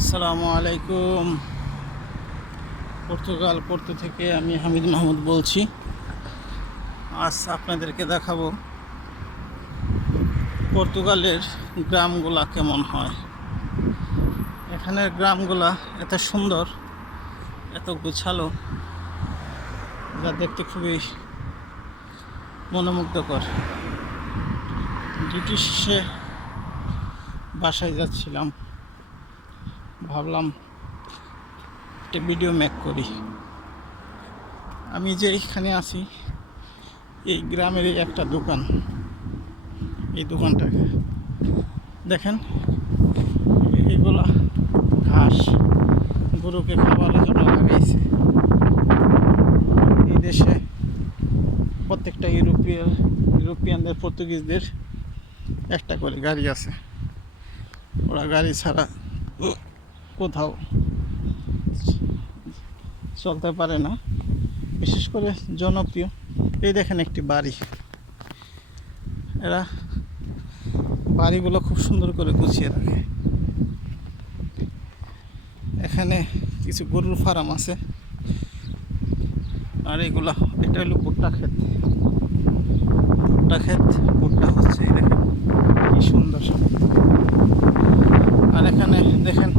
আসসালামু আলাইকুম। পোর্তো থেকে আমি হামিদ মাহমুদ বলছি। আজ আপনাদেরকে দেখাবো পর্তুগালের গ্রামগুলা কেমন হয়। এখানের গ্রামগুলা এত সুন্দর, এত গোছালো, যা দেখতে খুবই মনোমুগ্ধকর। ডিউটি শেষে বাসায় যাচ্ছিলাম, ভাবলাম একটা ভিডিও মেক করি। আমি যে এখানে আছি এই গ্রামেরই একটা দোকান। এই দোকানটা দেখেন, এইগুলা ঘাস গরুকে খাবারের জন্য লাগাইছে। এই দেশে প্রত্যেকটা ইউরোপিয়ানদের, পর্তুগিজদের একটা করে গাড়ি আছে। ওরা গাড়ি ছাড়া কোথাও চলতে পারে না। বিশেষ করে জনপ্রিয় এই দেখেন একটি বাড়ি। এরা বাড়িগুলো খুব সুন্দর করে গুছিয়ে রাখে। এখানে কিছু গরুর ফার্ম আছে। আর এগুলা, এটা হলো ভুট্টা ক্ষেত। ভুট্টা হচ্ছে, এই দেখেন কি সুন্দর। আর এখানে দেখেন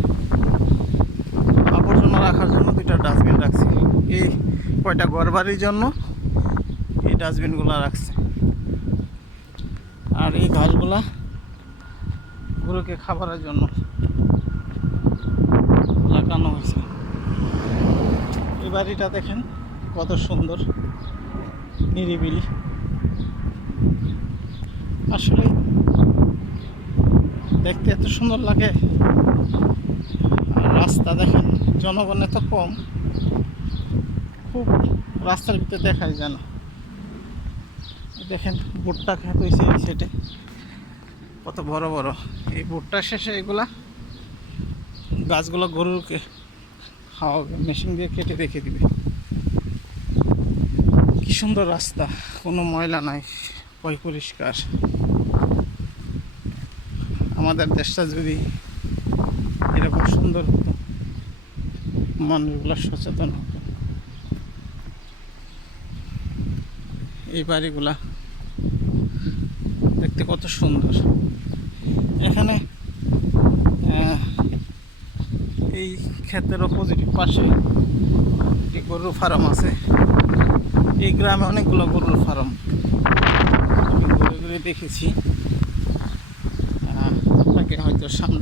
আবর্জনা রাখার জন্য দুইটা ডাস্টবিন রাখছে। এই কয়টা ঘর বাড়ির জন্য এই ডাস্টবিনগুলো রাখছে। আর এই ঘাসগুলা গরুকে খাবারের জন্য লাগানো হয়েছে। এই বাড়িটা দেখেন কত সুন্দর, নিরিবিলি। আসলে দেখতে এত সুন্দর লাগে। আর রাস্তা দেখেন, জনগণ এত কম, খুব রাস্তার ভিতরে দেখাই যায় না। দেখেন ভুট্টা ক্ষেত হয়েছে এই সাইডে, কত বড় বড়। এই ভুট্টা শেষে এগুলা গাছগুলো গরুকে খাওয়াবে, মেশিন দিয়ে কেটে রেখে দিবে। কি সুন্দর রাস্তা, কোনো ময়লা নাই, পরিষ্কার। আমাদের দেশটা যদি এরকম সুন্দর হতো, মানুষগুলো সচেতন হতো। এই বাড়িগুলা দেখতে কত সুন্দর। এখানে এই ক্ষেতের অপোজিট পাশে একটি গরুর ফার্ম আছে। এই গ্রামে অনেকগুলো গরুর ফার্ম আমি ঘুরে ঘুরে দেখেছি। আপনাকে হয়তো সামনে